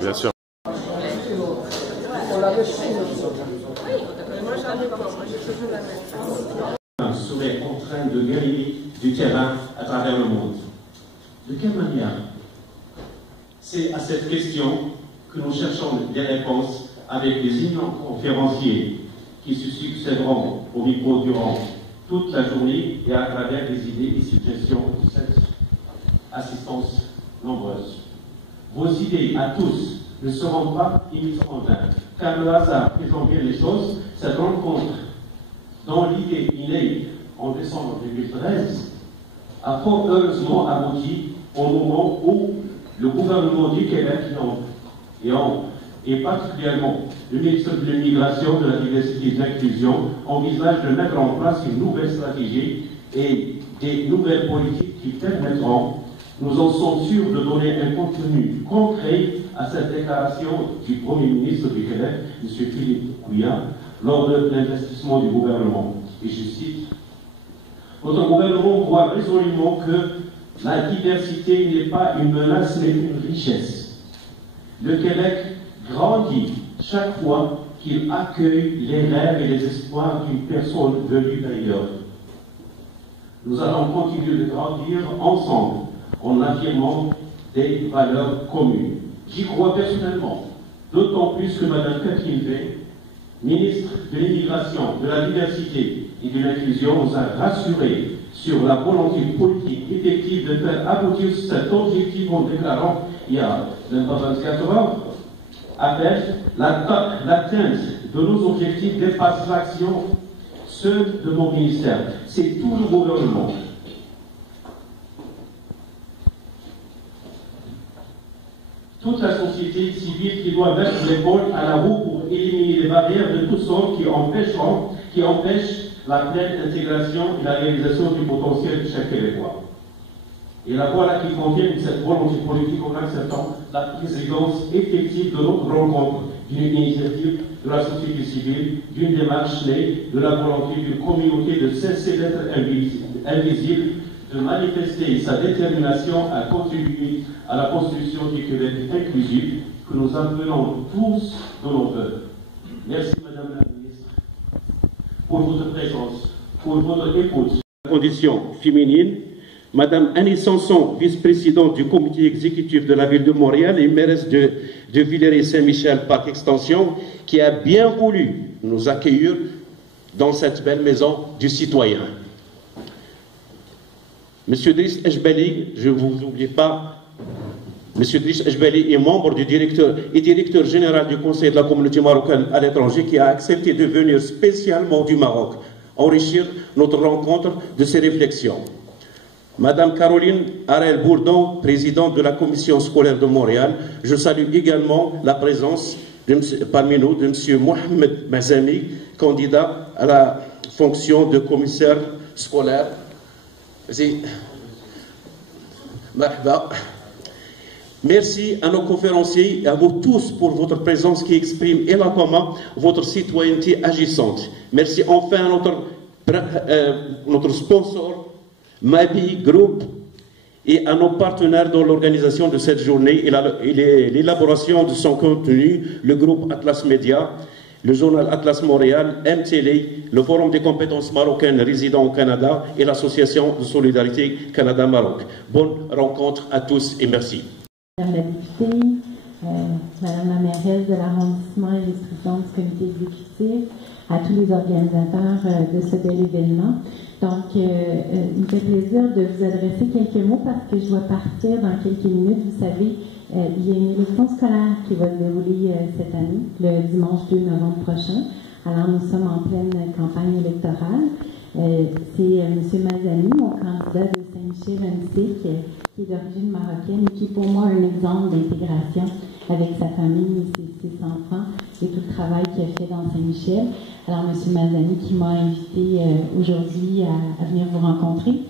Bien sûr. Serait en train de gagner du terrain à travers le monde. De quelle manière? C'est à cette question que nous cherchons des réponses avec les immenses conférenciers qui se succéderont au micro durant toute la journée et à travers des idées et suggestions de cette assistance nombreuse. Vos idées à tous ne seront pas mises en vain, car le hasard présente bien les choses. Cette rencontre, dont l'idée innée en décembre 2013, a fort heureusement abouti au moment où le gouvernement du Québec et particulièrement le ministre de l'Immigration, de la Diversité et de l'Inclusion envisage de mettre en place une nouvelle stratégie et des nouvelles politiques qui permettront, nous en sommes sûrs, de donner un contenu concret à cette déclaration du Premier ministre du Québec, M. Philippe Couillard, lors de l'investissement du gouvernement. Et je cite: notre gouvernement voit résolument que la diversité n'est pas une menace mais une richesse. Le Québec grandit chaque fois qu'il accueille les rêves et les espoirs d'une personne venue d'ailleurs. Nous allons continuer de grandir ensemble en affirmant des valeurs communes. J'y crois personnellement, d'autant plus que Mme Catherine Bay, ministre de l'Immigration, de la Diversité et de l'Inclusion, nous a rassurés sur la volonté politique effective de faire aboutir cet objectif en déclarant il y a 24 heures à peine l'atteinte de nos objectifs dépasse l'action seule de mon ministère. C'est tout le gouvernement. Toute la société civile qui doit mettre l'épaule à la roue pour éliminer les barrières de toutes sortes qui empêchent la pleine intégration et la réalisation du potentiel de chaque Québécois. Et la voilà qui confirme cette volonté politique en acceptant la présidence effective de notre rencontre, d'une initiative de la société civile, d'une démarche née de la volonté d'une communauté de cesser d'être invisible, de manifester sa détermination à contribuer à la construction du Québec inclusif que nous appelons tous de nos vœux. Merci Madame la Ministre pour votre présence, pour votre écoute. Condition féminine, Madame Annie Sanson, vice-présidente du comité exécutif de la ville de Montréal et mairesse de Villeray-Saint-Michel par extension, qui a bien voulu nous accueillir dans cette belle maison du citoyen. Monsieur Driss Ejbali, je ne vous oublie pas, Monsieur Driss Ejbali est membre du directeur général du Conseil de la communauté marocaine à l'étranger qui a accepté de venir spécialement du Maroc, enrichir notre rencontre de ses réflexions. Madame Caroline Harel-Bourdon, présidente de la commission scolaire de Montréal, je salue également la présence parmi nous de Monsieur Mohamed Mazami, candidat à la fonction de commissaire scolaire. Merci à nos conférenciers et à vous tous pour votre présence qui exprime éloquemment votre citoyenneté agissante. Merci enfin à notre sponsor, Mabi Group, et à nos partenaires dans l'organisation de cette journée et l'élaboration de son contenu, le groupe Atlas Média, le journal Atlas Montréal, MTLA, le Forum des compétences marocaines résidant au Canada et l'Association de solidarité Canada-Maroc. Bonne rencontre à tous et merci. Madame la députée, Madame la mairesse de l'arrondissement et vice-présidente du comité exécutif, à tous les organisateurs de ce bel événement. Donc, il me fait plaisir de vous adresser quelques mots parce que je dois partir dans quelques minutes. Vous savez, il y a une élection scolaire qui va se dérouler cette année, le dimanche 2 novembre prochain. Alors, nous sommes en pleine campagne électorale. C'est M. Mazani, mon candidat de Saint-Michel-Annecy, qui est d'origine marocaine et qui est pour moi un exemple d'intégration avec sa famille, ses enfants et tout le travail qu'il a fait dans Saint-Michel. Alors, M. Mazani qui m'a invité aujourd'hui à venir vous rencontrer.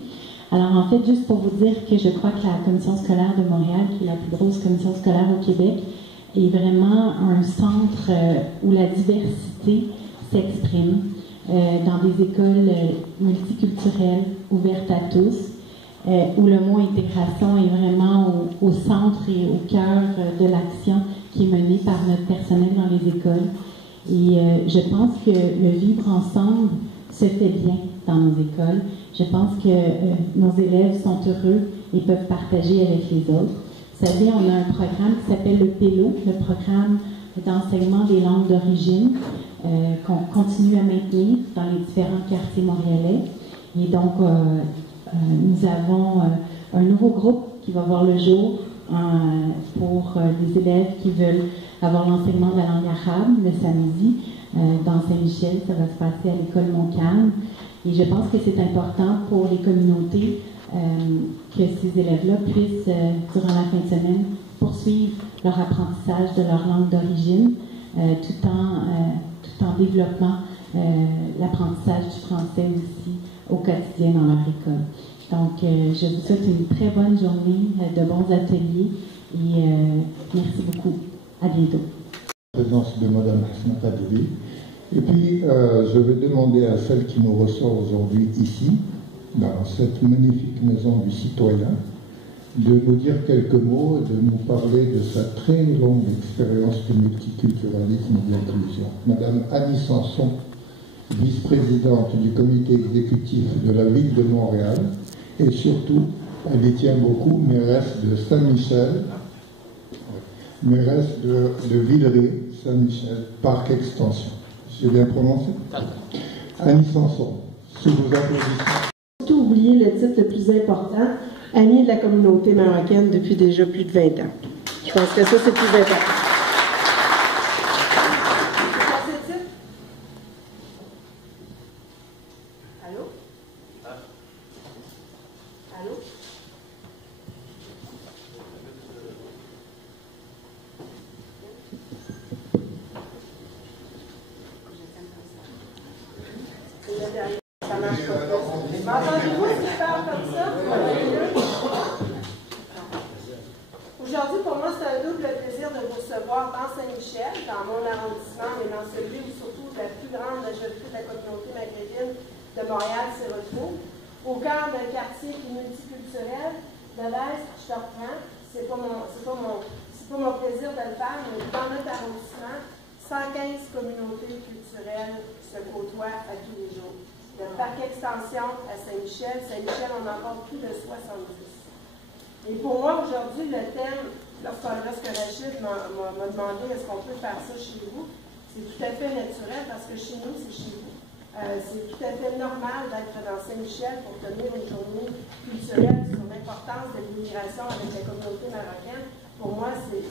Alors, en fait, juste pour vous dire que je crois que la Commission scolaire de Montréal, qui est la plus grosse commission scolaire au Québec, est vraiment un centre où la diversité s'exprime dans des écoles multiculturelles ouvertes à tous, où le mot intégration est vraiment au centre et au cœur de l'action qui est menée par notre personnel dans les écoles. Et je pense que le vivre ensemble se fait bien dans nos écoles. Je pense que nos élèves sont heureux et peuvent partager avec les autres. Vous savez, on a un programme qui s'appelle le PELO, le programme d'enseignement des langues d'origine, qu'on continue à maintenir dans les différents quartiers montréalais. Et donc, nous avons un nouveau groupe qui va voir le jour pour des élèves qui veulent avoir l'enseignement de la langue arabe le samedi dans Saint-Michel. Ça va se passer à l'école Montcalm. Et je pense que c'est important pour les communautés que ces élèves-là puissent, durant la fin de semaine, poursuivre leur apprentissage de leur langue d'origine tout en développant l'apprentissage du français aussi au quotidien dans leur école. Donc, je vous souhaite une très bonne journée, de bons ateliers et merci beaucoup. À bientôt. La présence de Mme Hasnat Adoui. Et puis, je vais demander à celle qui nous ressort aujourd'hui ici, dans cette magnifique maison du citoyen, de nous dire quelques mots, de nous parler de sa très longue expérience de multiculturalisme et d'inclusion. Madame Annie Sanson, vice-présidente du comité exécutif de la ville de Montréal, et surtout, elle y tient beaucoup, mairesse de Saint-Michel, mairesse de Villeray, Saint-Michel, Parc Extension. J'ai bien prononcé? Annie Sanson, sous vos applaudissements. Surtout oublier le titre le plus important, Annie de la communauté marocaine depuis déjà plus de 20 ans. Je pense que ça, c'est le plus important. Allô? Allô? Ça marche pas. M'entendez-vous si je parle comme ça? Aujourd'hui, pour moi, c'est un double plaisir de vous recevoir dans Saint-Michel, dans mon arrondissement, mais dans celui où surtout la plus grande majorité de la communauté maghrébine de Montréal s'y retrouve, au cœur d'un quartier qui est multiculturel. De l'Est, je te reprends, c'est pas mon plaisir de le faire, mais dans notre arrondissement, 115 communautés culturelles se côtoient à tous les jours. Le parc extension à Saint-Michel. Saint-Michel, on en compte plus de 70. Et pour moi, aujourd'hui, le thème, lorsque Rachid m'a demandé est-ce qu'on peut faire ça chez vous, c'est tout à fait naturel parce que chez nous, c'est chez vous. C'est tout à fait normal d'être dans Saint-Michel pour tenir une journée culturelle sur l'importance de l'immigration avec la communauté marocaine. Pour moi, c'est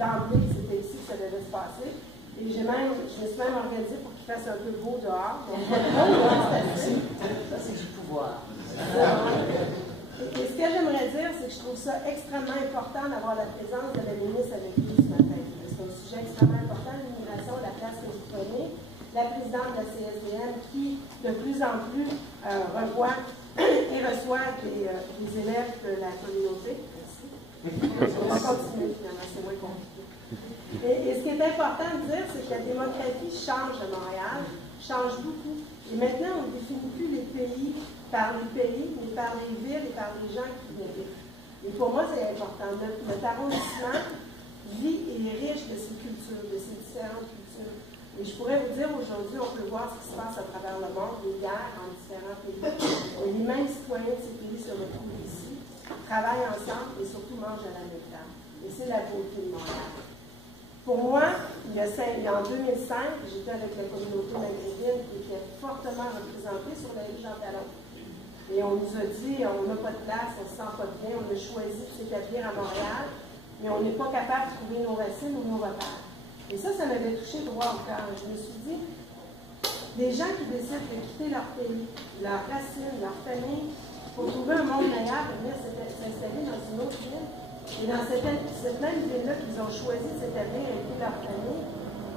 d'emblée que c'était ici que ça devait se passer. Et je me suis même organisée pour qu'il fasse un peu beau dehors. Donc, ça, c'est du pouvoir. Et ce que j'aimerais dire, c'est que je trouve ça extrêmement important d'avoir la présence de la ministre avec nous ce matin. C'est un sujet extrêmement important, l'immigration, la place que vous prenez. La présidente de la CSDM qui, de plus en plus, revoit et reçoit des élèves de la communauté. Merci. On va continuer finalement, c'est moins compliqué. Et ce qui est important de dire, c'est que la démographie change à Montréal, change beaucoup. Et maintenant, on ne définit plus les pays par les pays, mais par les villes et par les gens qui y habitent. Et pour moi, c'est important. Notre arrondissement vit et est riche de ces cultures, de ces différentes cultures. Et je pourrais vous dire, aujourd'hui, on peut voir ce qui se passe à travers le monde, les guerres en différents pays. Et les mêmes citoyens de ces pays se retrouvent ici, travaillent ensemble et surtout mangent à la même table. Et c'est la beauté de Montréal. Pour moi, en 2005, j'étais avec la communauté maghrébine qui était fortement représentée sur la rue Jean Talon. Et on nous a dit, on n'a pas de place, on ne se sent pas bien, on a choisi de s'établir à Montréal, mais on n'est pas capable de trouver nos racines ou nos repères. Et ça m'avait touché droit au cœur. Je me suis dit, des gens qui décident de quitter leur pays, leurs racines, leur famille, pour trouver un monde meilleur et venir s'installer dans une autre ville. Et dans cette même ville-là qu'ils ont choisi de s'établir avec leur famille,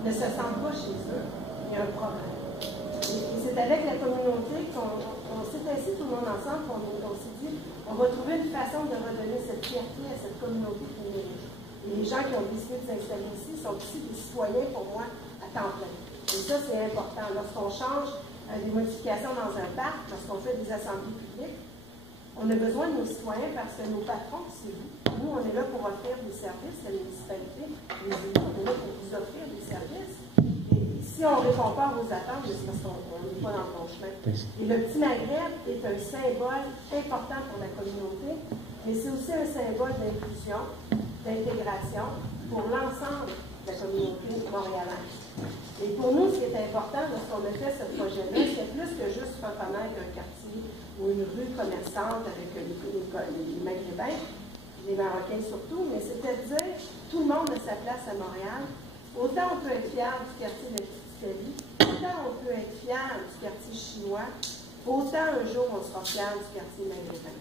ne se sentent pas chez eux. Il y a un problème. Et c'est avec la communauté qu'on s'est assis tout le monde ensemble, qu'on s'est dit, on va trouver une façon de redonner cette fierté à cette communauté qui nous dirige. Et les gens qui ont décidé de s'installer ici sont aussi des citoyens pour moi à temps plein. Et ça, c'est important. Lorsqu'on change des modifications dans un parc, lorsqu'on fait des assemblées publiques, on a besoin de nos citoyens parce que nos patrons, c'est vous. Nous, on est là pour offrir des services à la municipalité. Les élus, on est là pour vous offrir des services. Et si on ne répond pas à vos attentes, c'est parce qu'on n'est pas dans le bon chemin. Et le Petit Maghreb est un symbole important pour la communauté, mais c'est aussi un symbole d'inclusion, d'intégration pour l'ensemble de la communauté montréalaise. Et pour nous, ce qui est important lorsqu'on a fait ce projet-là, c'est plus que juste reconnaître un quartier ou une rue commerçante avec les Maghrébins, les Marocains surtout, mais c'était de dire tout le monde a sa place à Montréal. Autant on peut être fier du quartier de la Petite Italie, autant on peut être fier du quartier chinois, autant un jour on sera fier du quartier maghrébin.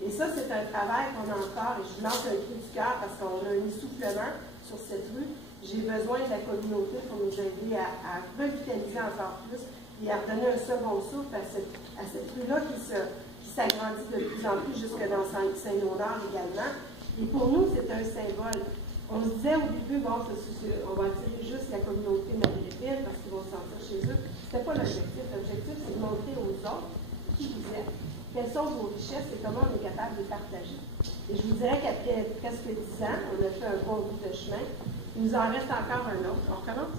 Et ça, c'est un travail qu'on a encore, et je vous lance un cri du cœur parce qu'on a un essoufflement sur cette rue. J'ai besoin de la communauté pour nous aider à revitaliser encore plus et à redonner un second souffle à cette rue-là qui s'agrandit de plus en plus jusque dans Saint-Léonard également. Et pour nous, c'est un symbole. On se disait au début, bon, on va attirer juste la communauté maghrébine parce qu'ils vont se sentir chez eux. Ce n'était pas l'objectif. L'objectif, c'est de montrer aux autres qui vous êtes, quelles sont vos richesses et comment on est capable de les partager. Et je vous dirais qu'après presque 10 ans, on a fait un bon bout de chemin. Il nous en reste encore un autre. On recommence?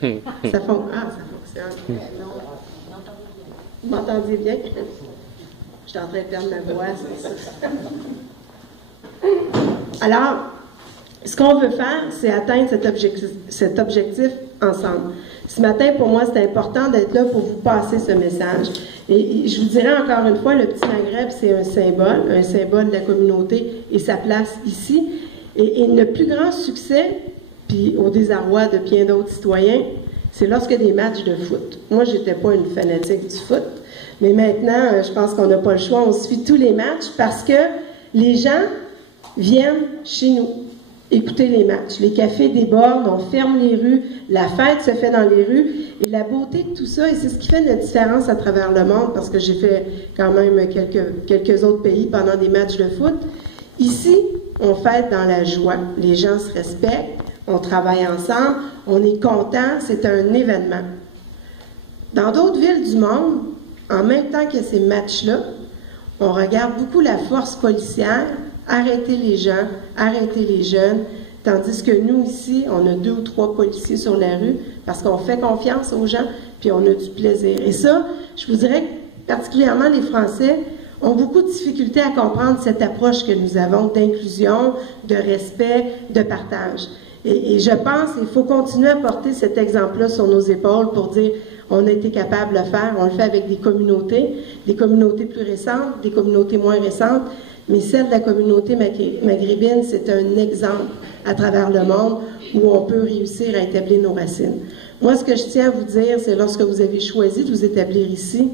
Ça fonctionne. Vous m'entendiez bien? Je suis en train de perdre ma voix, c'est ça. Alors, ce qu'on veut faire, c'est atteindre cet objectif ensemble. Ce matin, pour moi, c'est important d'être là pour vous passer ce message. Et je vous dirais encore une fois, le Petit Maghreb, c'est un symbole de la communauté et sa place ici. Et le plus grand succès, puis au désarroi de bien d'autres citoyens, c'est lorsque des matchs de foot. Moi, je n'étais pas une fanatique du foot, mais maintenant, je pense qu'on n'a pas le choix. On suit tous les matchs parce que les gens viennent chez nous écouter les matchs. Les cafés débordent, on ferme les rues, la fête se fait dans les rues, et la beauté de tout ça, et c'est ce qui fait la différence à travers le monde, parce que j'ai fait quand même quelques autres pays pendant des matchs de foot. Ici, on fête dans la joie. Les gens se respectent, on travaille ensemble, on est content, c'est un événement. Dans d'autres villes du monde, en même temps que ces matchs-là, on regarde beaucoup la force policière, arrêter les gens, arrêter les jeunes, tandis que nous, ici, on a 2 ou 3 policiers sur la rue parce qu'on fait confiance aux gens, puis on a du plaisir. Et ça, je vous dirais que particulièrement les Français ont beaucoup de difficultés à comprendre cette approche que nous avons d'inclusion, de respect, de partage. Et je pense qu'il faut continuer à porter cet exemple-là sur nos épaules pour dire on a été capable de le faire, on le fait avec des communautés plus récentes, des communautés moins récentes, mais celle de la communauté maghrébine, c'est un exemple à travers le monde où on peut réussir à établir nos racines. Moi, ce que je tiens à vous dire, c'est lorsque vous avez choisi de vous établir ici,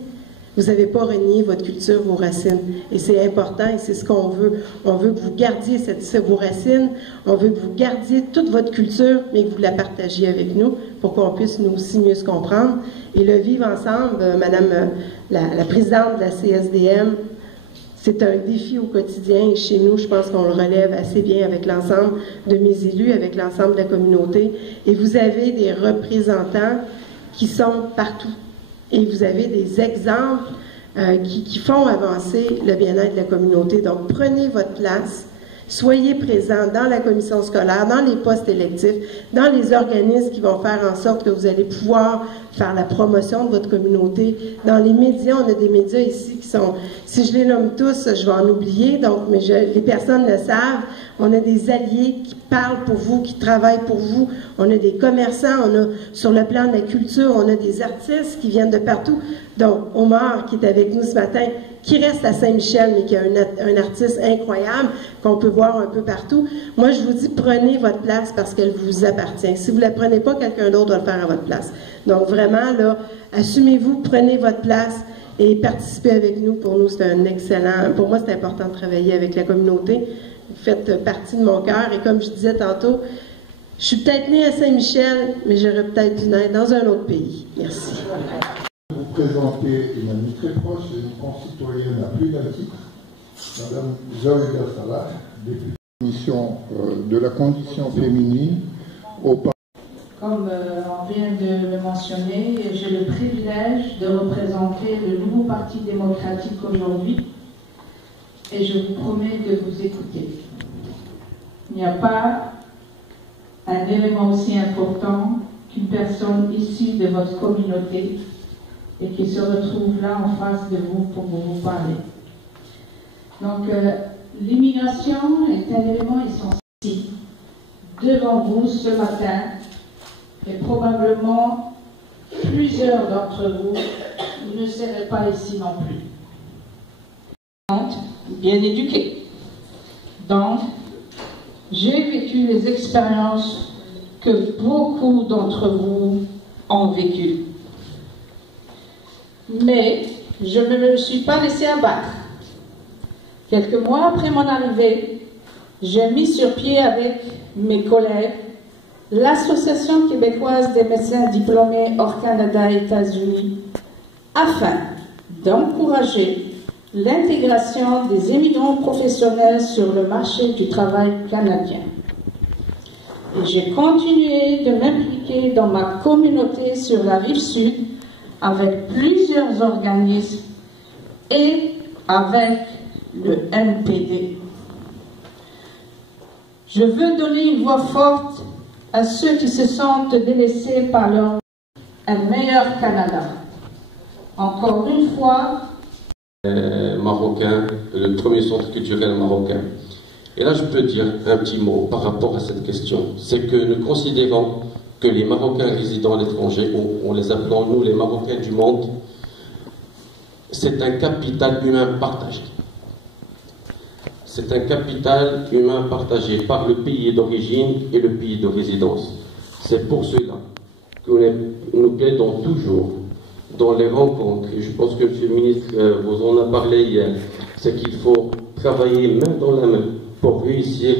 vous n'avez pas renié votre culture, vos racines. Et c'est important et c'est ce qu'on veut. On veut que vous gardiez vos racines, on veut que vous gardiez toute votre culture, mais que vous la partagiez avec nous pour qu'on puisse nous aussi mieux se comprendre et le vivre ensemble. Madame la présidente de la CSDM, c'est un défi au quotidien et chez nous, je pense qu'on le relève assez bien avec l'ensemble de mes élus, avec l'ensemble de la communauté. Et vous avez des représentants qui sont partout. Et vous avez des exemples qui font avancer le bien-être de la communauté. Donc, prenez votre place. soyez présents dans la commission scolaire, dans les postes électifs, dans les organismes qui vont faire en sorte que vous allez pouvoir faire la promotion de votre communauté. Dans les médias, on a des médias ici qui sont, si je les nomme tous, je vais en oublier, donc, mais les personnes le savent. On a des alliés qui parlent pour vous, qui travaillent pour vous. On a des commerçants, on a, sur le plan de la culture, on a des artistes qui viennent de partout. Donc, Omar, qui est avec nous ce matin, qui reste à Saint-Michel, mais qui est un artiste incroyable, qu'on peut voir un peu partout. Moi, je vous dis, prenez votre place parce qu'elle vous appartient. Si vous ne la prenez pas, quelqu'un d'autre doit le faire à votre place. Donc, vraiment, là, assumez-vous, prenez votre place et participez avec nous. Pour nous, c'est un excellent... Pour moi, c'est important de travailler avec la communauté. Vous faites partie de mon cœur. Et comme je disais tantôt, je suis peut-être née à Saint-Michel, mais j'aurais peut-être dû naître dans un autre pays. Merci. Vous présentez une amie très proche et une concitoyenne à plus d'un titre, Madame Zoïda Salah, députée de la commission de la condition féminine au Parlement. Comme on vient de le mentionner, j'ai le privilège de représenter le nouveau Parti démocratique aujourd'hui et je vous promets de vous écouter. Il n'y a pas un élément aussi important qu'une personne issue de votre communauté et qui se retrouve là en face de vous pour vous parler. Donc, l'immigration est un élément essentiel devant vous ce matin et probablement plusieurs d'entre vous ne seraient pas ici non plus. Bien éduquée. Donc, j'ai vécu les expériences que beaucoup d'entre vous ont vécues. Mais je ne me suis pas laissée abattre. Quelques mois après mon arrivée, j'ai mis sur pied avec mes collègues l'Association québécoise des médecins diplômés hors Canada et États-Unis afin d'encourager l'intégration des immigrants professionnels sur le marché du travail canadien. Et j'ai continué de m'impliquer dans ma communauté sur la rive sud avec plusieurs organismes et avec le NPD. Je veux donner une voix forte à ceux qui se sentent délaissés par leur un meilleur Canada. Encore une fois, marocain, le premier centre culturel marocain. Et là, je peux dire un petit mot par rapport à cette question. C'est que nous considérons que les Marocains résidant à l'étranger, on les appelons nous les Marocains du monde, c'est un capital humain partagé. C'est un capital humain partagé par le pays d'origine et le pays de résidence. C'est pour cela que nous plaidons toujours dans les rencontres, et je pense que M. le ministre vous en a parlé hier, c'est qu'il faut travailler main dans la main pour réussir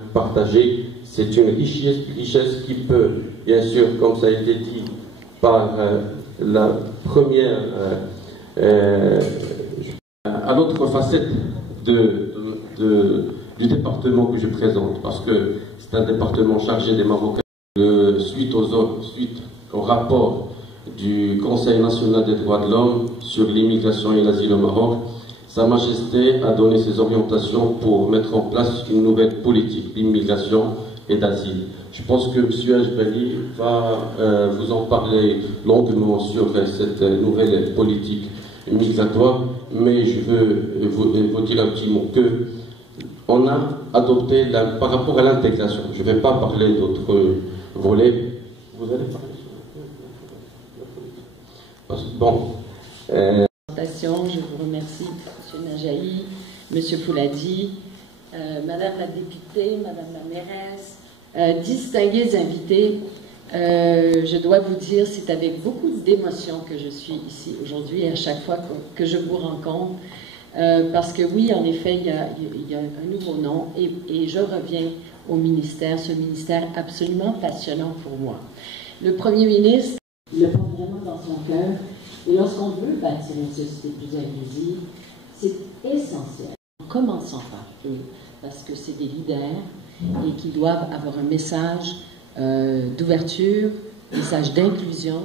à partager. C'est une richesse qui peut, bien sûr, comme ça a été dit par la première, à l'autre facette du département que je présente, parce que c'est un département chargé des Marocains. Suite au rapport du Conseil national des droits de l'homme sur l'immigration et l'asile au Maroc, Sa Majesté a donné ses orientations pour mettre en place une nouvelle politique d'immigration et d'asile. Je pense que M. Ajbali va vous en parler longuement sur cette nouvelle politique migratoire, mais je veux vous dire un petit mot que on a adopté par rapport à l'intégration. Je ne vais pas parler d'autres volets. Vous allez parler sur la politique. Je vous remercie, M. Najahi, M. Fouladi, Madame la députée, Madame la mairesse, distingués invités. Je dois vous dire, c'est avec beaucoup d'émotion que je suis ici aujourd'hui, à chaque fois que je vous rencontre, parce que oui, en effet, il y a un nouveau nom, et je reviens au ministère, ce ministère absolument passionnant pour moi. Le Premier ministre le prend vraiment dans son cœur, et lorsqu'on veut bâtir une société plus inclusive, c'est essentiel, en commençant par eux, parce que c'est des leaders, et qui doivent avoir un message d'ouverture, un message d'inclusion,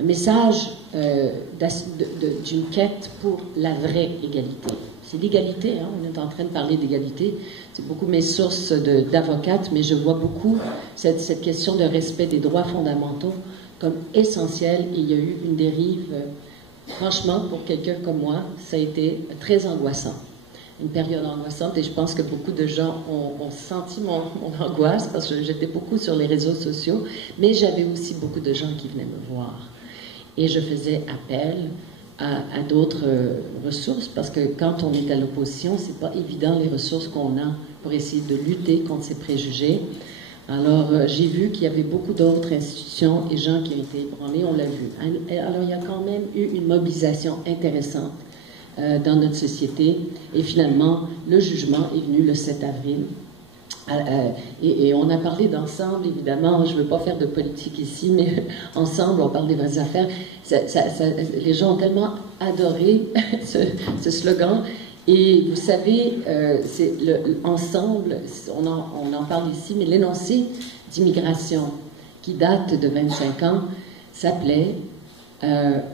un message d'une quête pour la vraie égalité. c'est l'égalité, hein, on est en train de parler d'égalité. C'est beaucoup mes sources d'avocate, mais je vois beaucoup cette question de respect des droits fondamentaux comme essentielle. Et il y a eu une dérive, franchement, pour quelqu'un comme moi, ça a été très angoissant. Une période angoissante, et je pense que beaucoup de gens ont senti mon angoisse, parce que j'étais beaucoup sur les réseaux sociaux, mais j'avais aussi beaucoup de gens qui venaient me voir. Et je faisais appel à d'autres ressources, parce que quand on est à l'opposition, c'est pas évident les ressources qu'on a pour essayer de lutter contre ces préjugés. Alors, j'ai vu qu'il y avait beaucoup d'autres institutions et gens qui ont été ébranlés, on l'a vu. Alors, il y a quand même eu une mobilisation intéressante dans notre société, et finalement, le jugement est venu le 7 avril. Et on a parlé d'ensemble, évidemment, je ne veux pas faire de politique ici, mais ensemble, on parle des vraies affaires. Les gens ont tellement adoré ce slogan. Et vous savez, c'est ensemble, on en parle ici, mais l'énoncé d'immigration qui date de 25 ans s'appelait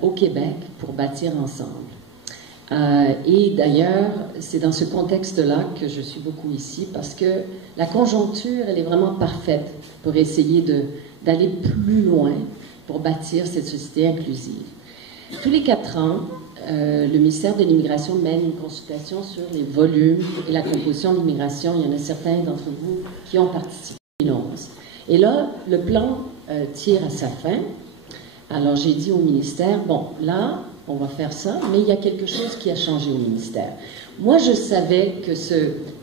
au Québec pour bâtir ensemble. Et d'ailleurs, c'est dans ce contexte-là que je suis beaucoup ici, parce que la conjoncture, elle est vraiment parfaite pour essayer d'aller plus loin pour bâtir cette société inclusive. Tous les 4 ans, le ministère de l'Immigration mène une consultation sur les volumes et la composition de l'immigration. Il y en a certains d'entre vous qui ont participé en 2011. Et là, le plan tire à sa fin. Alors, j'ai dit au ministère, bon, là, on va faire ça, mais il y a quelque chose qui a changé au ministère. Moi, je savais que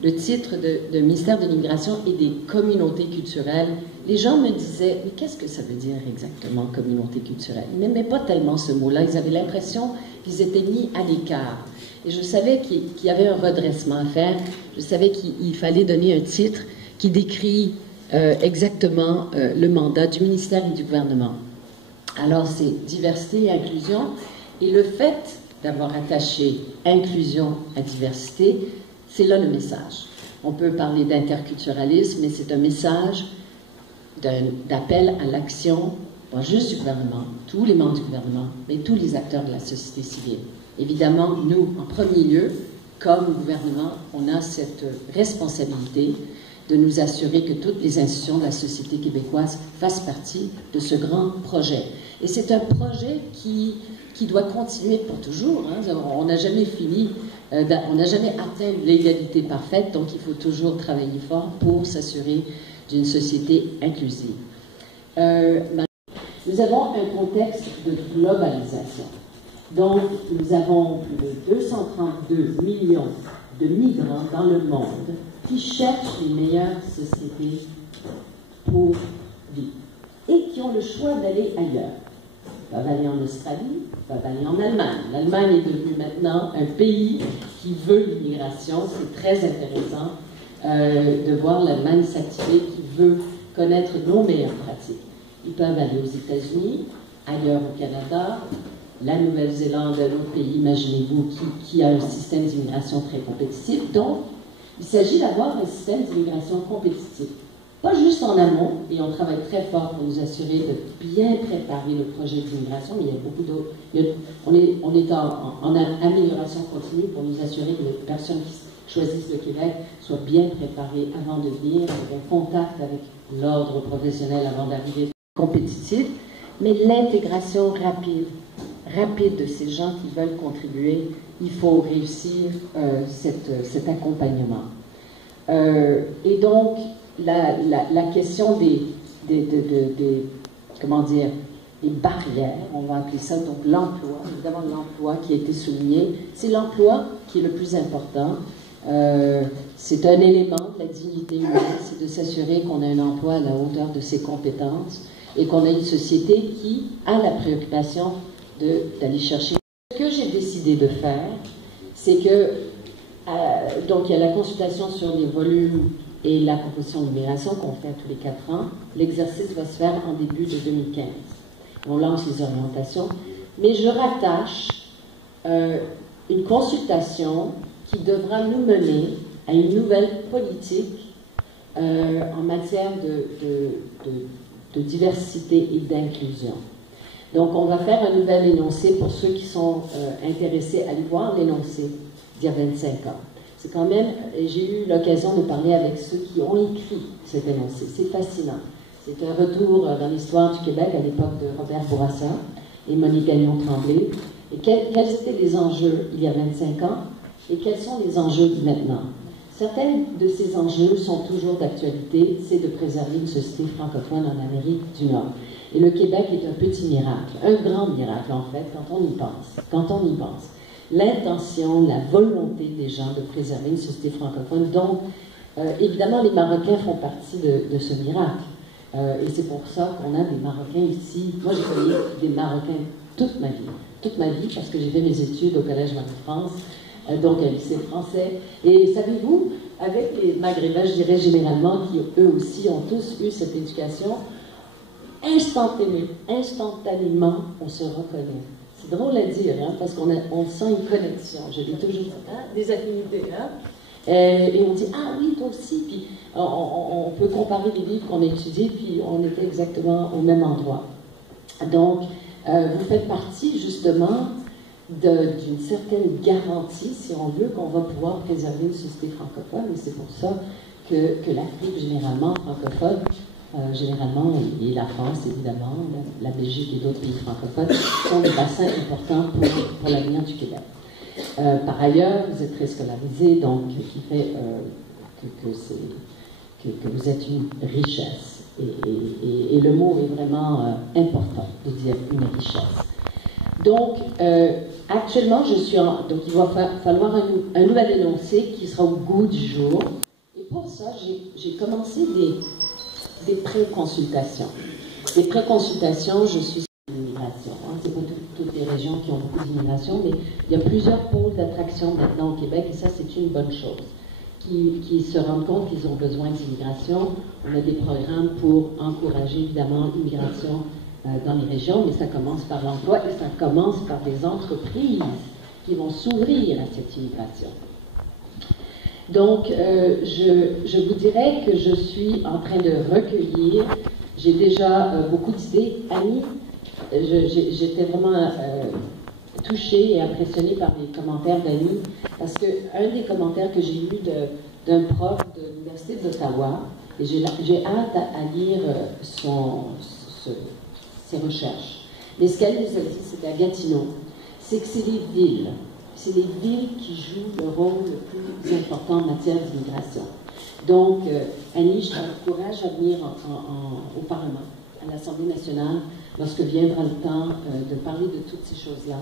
le titre de ministère de l'Immigration et des communautés culturelles, les gens me disaient, mais qu'est-ce que ça veut dire exactement, communauté culturelle? Ils n'aimaient pas tellement ce mot-là, ils avaient l'impression qu'ils étaient mis à l'écart. Et je savais qu'il y avait un redressement à faire, je savais qu'il fallait donner un titre qui décrit exactement le mandat du ministère et du gouvernement. Alors, c'est diversité et inclusion. Et le fait d'avoir attaché inclusion à diversité, c'est là le message. On peut parler d'interculturalisme, mais c'est un message d'appel à l'action, pas juste du gouvernement, tous les membres du gouvernement, mais tous les acteurs de la société civile. Évidemment, nous, en premier lieu, comme gouvernement, on a cette responsabilité de nous assurer que toutes les institutions de la société québécoise fassent partie de ce grand projet. Et c'est un projet qui doit continuer pour toujours. Hein. On n'a jamais fini, on n'a jamais atteint l'égalité parfaite, donc il faut toujours travailler fort pour s'assurer d'une société inclusive. Nous avons un contexte de globalisation. Donc, nous avons plus de 232 millions de migrants dans le monde qui cherchent les meilleures sociétés pour vivre et qui ont le choix d'aller ailleurs. Ils peuvent aller en Australie, ils peuvent aller en Allemagne. L'Allemagne est devenue maintenant un pays qui veut l'immigration. C'est très intéressant de voir l'Allemagne s'activer, qui veut connaître nos meilleures pratiques. Ils peuvent aller aux États-Unis, ailleurs au Canada, la Nouvelle-Zélande, un autre pays, imaginez-vous, qui a un système d'immigration très compétitif. Donc, il s'agit d'avoir un système d'immigration compétitif. Pas juste en amont, et on travaille très fort pour nous assurer de bien préparer le projet d'immigration, mais il y a beaucoup d'autres. On est en amélioration continue pour nous assurer que les personnes qui choisissent le Québec soient bien préparées avant de venir, avec un contact avec l'ordre professionnel avant d'arriver compétitif, mais l'intégration rapide de ces gens qui veulent contribuer, il faut réussir cet accompagnement. Et donc, la question comment dire, des barrières, on va appeler ça, donc l'emploi, évidemment l'emploi qui a été souligné, c'est l'emploi qui est le plus important. C'est un élément de la dignité humaine, c'est de s'assurer qu'on a un emploi à la hauteur de ses compétences et qu'on a une société qui a la préoccupation d'aller chercher. Ce que j'ai décidé de faire, c'est que, donc il y a la consultation sur les volumes et la composition de l'immigration qu'on fait tous les 4 ans. L'exercice va se faire en début de 2015. On lance les orientations, mais je rattache une consultation qui devra nous mener à une nouvelle politique en matière de diversité et d'inclusion. Donc, on va faire un nouvel énoncé pour ceux qui sont intéressés à aller voir l'énoncé. d'il y a 25 ans. C'est quand même, j'ai eu l'occasion de parler avec ceux qui ont écrit cet énoncé. C'est fascinant. C'est un retour dans l'histoire du Québec à l'époque de Robert Bourassa et Monique Gagnon-Tremblay. Et quels étaient les enjeux il y a 25 ans et quels sont les enjeux maintenant? Certains de ces enjeux sont toujours d'actualité, c'est de préserver une société francophone en Amérique du Nord. Et le Québec est un petit miracle, un grand miracle en fait, quand on y pense. Quand on y pense. L'intention, la volonté des gens de préserver une société francophone, donc évidemment les Marocains font partie de ce miracle. Et c'est pour ça qu'on a des Marocains ici. Moi j'ai connu des Marocains toute ma vie, parce que j'ai fait mes études au Collège Marie-France, donc un lycée français. Et savez-vous, avec les Maghrébins, je dirais généralement, qui eux aussi ont tous eu cette éducation, instantanément, on se reconnaît. C'est drôle à dire, hein, parce qu'on sent une connexion. Je l'ai toujours dit, hein, des affinités. Hein? Et on dit, ah oui, toi aussi. Puis on peut comparer les livres qu'on a étudiés, puis on était exactement au même endroit. Donc, vous faites partie justement d'une certaine garantie, si on veut, qu'on va pouvoir préserver une société francophone. Et c'est pour ça que l'Afrique, généralement francophone, généralement, et la France, évidemment, la Belgique et d'autres pays francophones, sont des bassins importants pour l'avenir du Québec. Par ailleurs, vous êtes très scolarisé, donc qui fait que vous êtes une richesse. Et le mot est vraiment important de dire une richesse. Donc, actuellement, donc il va falloir un nouvel énoncé qui sera au goût du jour. Et pour ça, j'ai commencé des pré-consultations. Des pré-consultations, je suis sur l'immigration. Hein. Ce n'est pas toutes les régions qui ont beaucoup d'immigration, mais il y a plusieurs pôles d'attraction maintenant au Québec, et ça, c'est une bonne chose. Qui se rendent compte qu'ils ont besoin d'immigration. On a des programmes pour encourager, évidemment, l'immigration dans les régions, mais ça commence par l'emploi et ça commence par des entreprises qui vont s'ouvrir à cette immigration. Donc, je vous dirais que je suis en train de recueillir, j'ai déjà beaucoup d'idées. Annie, j'étais vraiment touchée et impressionnée par les commentaires d'Annie, parce qu'un des commentaires que j'ai eu d'un prof de l'Université d'Ottawa, et j'ai hâte à lire ses recherches, mais ce qu'elle nous a dit, c'était à Gatineau, c'est que c'est les villes. C'est les villes qui jouent le rôle le plus important en matière d'immigration. Donc, Annie, je t'encourage à venir au Parlement, à l'Assemblée nationale, lorsque viendra le temps de parler de toutes ces choses-là,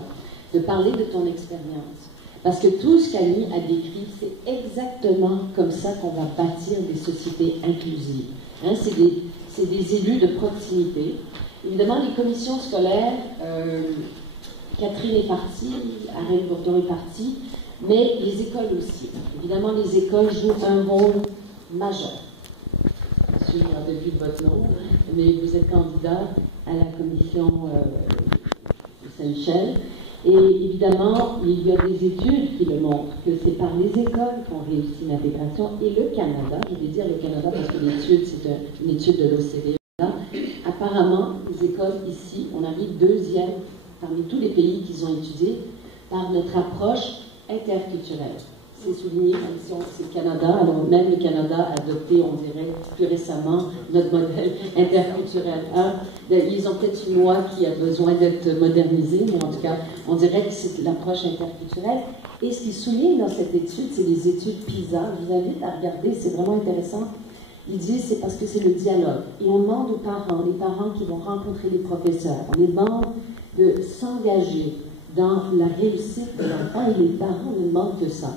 de parler de ton expérience. Parce que tout ce qu'Annie a décrit, c'est exactement comme ça qu'on va bâtir des sociétés inclusives. Hein, c'est des élus de proximité. Évidemment, les commissions scolaires... Catherine est partie, Ariel Bourdon est partie, mais les écoles aussi. Évidemment, les écoles jouent un rôle majeur. Je suis de vue de votre nom, mais vous êtes candidat à la commission de Saint-Michel. Et évidemment, il y a des études qui le montrent, que c'est par les écoles qu'on réussit l'intégration. Et le Canada, je vais dire le Canada parce que l'étude, c'est une étude de l'OCDE. Apparemment, les écoles ici, on arrive deuxième parmi tous les pays qu'ils ont étudiés, par notre approche interculturelle. C'est souligné, même si c'est le Canada, alors même le Canada a adopté, on dirait, plus récemment, notre modèle interculturel. Ils ont peut-être une loi qui a besoin d'être modernisée, mais en tout cas, on dirait que c'est l'approche interculturelle. Et ce qui souligne dans cette étude, c'est les études PISA. Je vous invite à regarder, c'est vraiment intéressant. Ils disent c'est parce que c'est le dialogue. Et on demande aux parents, les parents qui vont rencontrer les professeurs, on les demande de s'engager dans la réussite de l'enfant et les parents ne demandent que ça.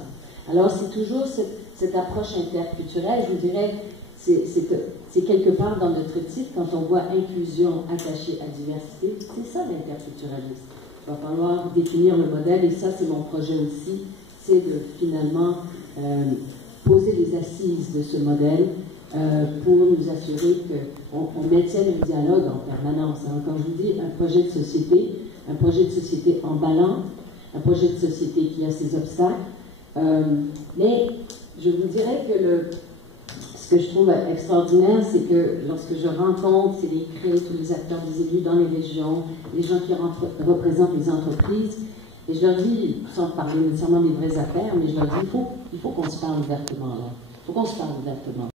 Alors c'est toujours cette approche interculturelle, je vous dirais, c'est quelque part dans notre titre, quand on voit inclusion attachée à diversité, c'est ça l'interculturalisme. Il va falloir définir le modèle et ça c'est mon projet aussi, c'est de finalement poser les assises de ce modèle pour nous assurer qu'on maintienne le dialogue en permanence. Hein. Quand je vous dis un projet de société emballant, un projet de société qui a ses obstacles, mais je vous dirais que ce que je trouve extraordinaire, c'est que lorsque je rencontre, c'est tous les acteurs des élus dans les régions, les gens qui représentent les entreprises, Et je leur dis, sans parler nécessairement des vraies affaires, mais je leur dis, il faut qu'on se parle ouvertement là. Il faut qu'on se parle ouvertement.